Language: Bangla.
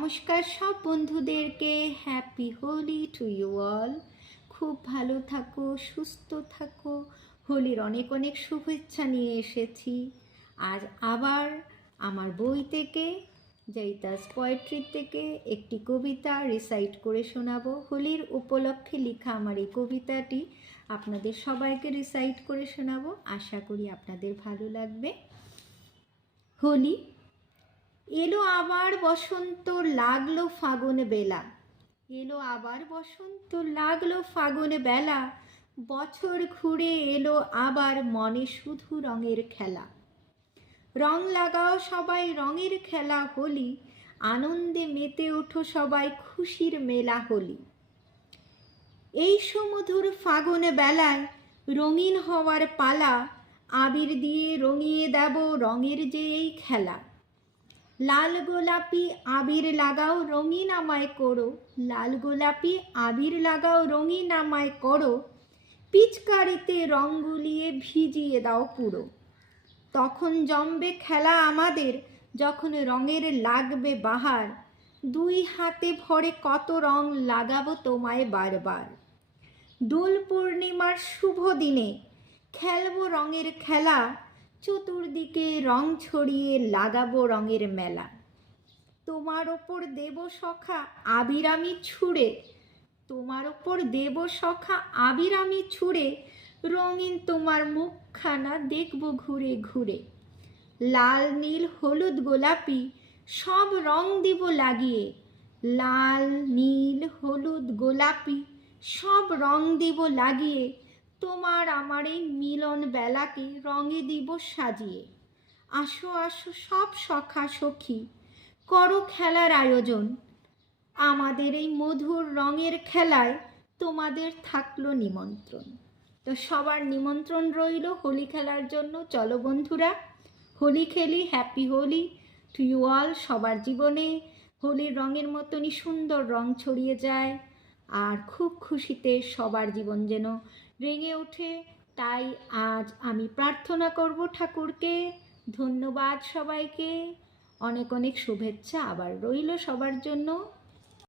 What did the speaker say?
নমস্কার সব বন্ধুদেরকে, happy Holi to you all. খুব ভালো থাকো, সুস্থ থাকো। হোলির অনেক অনেক শুভেচ্ছা নিয়ে এসেছি আজ আবার আমার বই থেকে, জয়িতাস পোয়েট্রি থেকে একটি কবিতা রিসাইট করে শোনাবো। হোলির উপলক্ষে লেখা আমার এই কবিতাটি আপনাদের সবাইকে রিসাইট করে শোনাবো। আশা করি আপনাদের ভালো লাগবে। হোলি এলো আবার বসন্ত, লাগলো ফাগুন বেলা। এলো আবার বসন্ত, লাগলো ফাগুন বেলা। বছর ঘুরে এলো আবার, মনে শুধু রঙের খেলা। রং লাগাও সবাই, রঙের খেলা হোলি। আনন্দে মেতে ওঠো সবাই, খুশির মেলা হোলি। এই সুমধুর ফাগুন বেলায় রঙিন হওয়ার পালা। আবির দিয়ে রঙিয়ে দেব রঙের যে এই খেলা। লাল গোলাপি আবির লাগাও, রঙিন আমায় করো। লাল গোলাপি আবির লাগাও, রঙিন আমায় করো। পিচকারিতে রং গুলিয়ে ভিজিয়ে দাও পুরো। তখন জমবে খেলা আমাদের, যখন রঙের লাগবে বাহার। দুই হাতে ভরে কত রং লাগাবো তোমায় বারবার। দোল পূর্ণিমার শুভ দিনে খেলবো রঙের খেলা। চতুর্দিকে রং ছড়িয়ে লাগাবো রঙের মেলা। তোমার ওপর দেব সখা আবির আমি ছুঁড়ে। তোমার ওপর দেব সখা আবির আমি ছুঁড়ে। রঙিন তোমার মুখখানা দেখব ঘুরে ঘুরে। লাল নীল হলুদ গোলাপি সব রং দিব লাগিয়ে। লাল নীল হলুদ গোলাপি সব রং দিব লাগিয়ে। তোমার আমার এই মিলন বেলাকে রঙে দিব সাজিয়ে। আসো আসো সব সখা সখী, করো খেলার আয়োজন। আমাদের এই মধুর রঙের খেলায় তোমাদের থাকলো নিমন্ত্রণ। তো সবার নিমন্ত্রণ রইল হোলি খেলার জন্য। চলো বন্ধুরা, হোলি খেলি। Happy Holi to you all. সবার জীবনে হোলির রঙের মতনই সুন্দর রং ছড়িয়ে যায়, আর খুব খুশিতে সবার জীবন যেন রেঙে ওঠে। তাই আজ আমি প্রার্থনা করব ঠাকুরকে। ধন্যবাদ সবাইকে, অনেক অনেক শুভেচ্ছা আবার রইল সবার জন্য।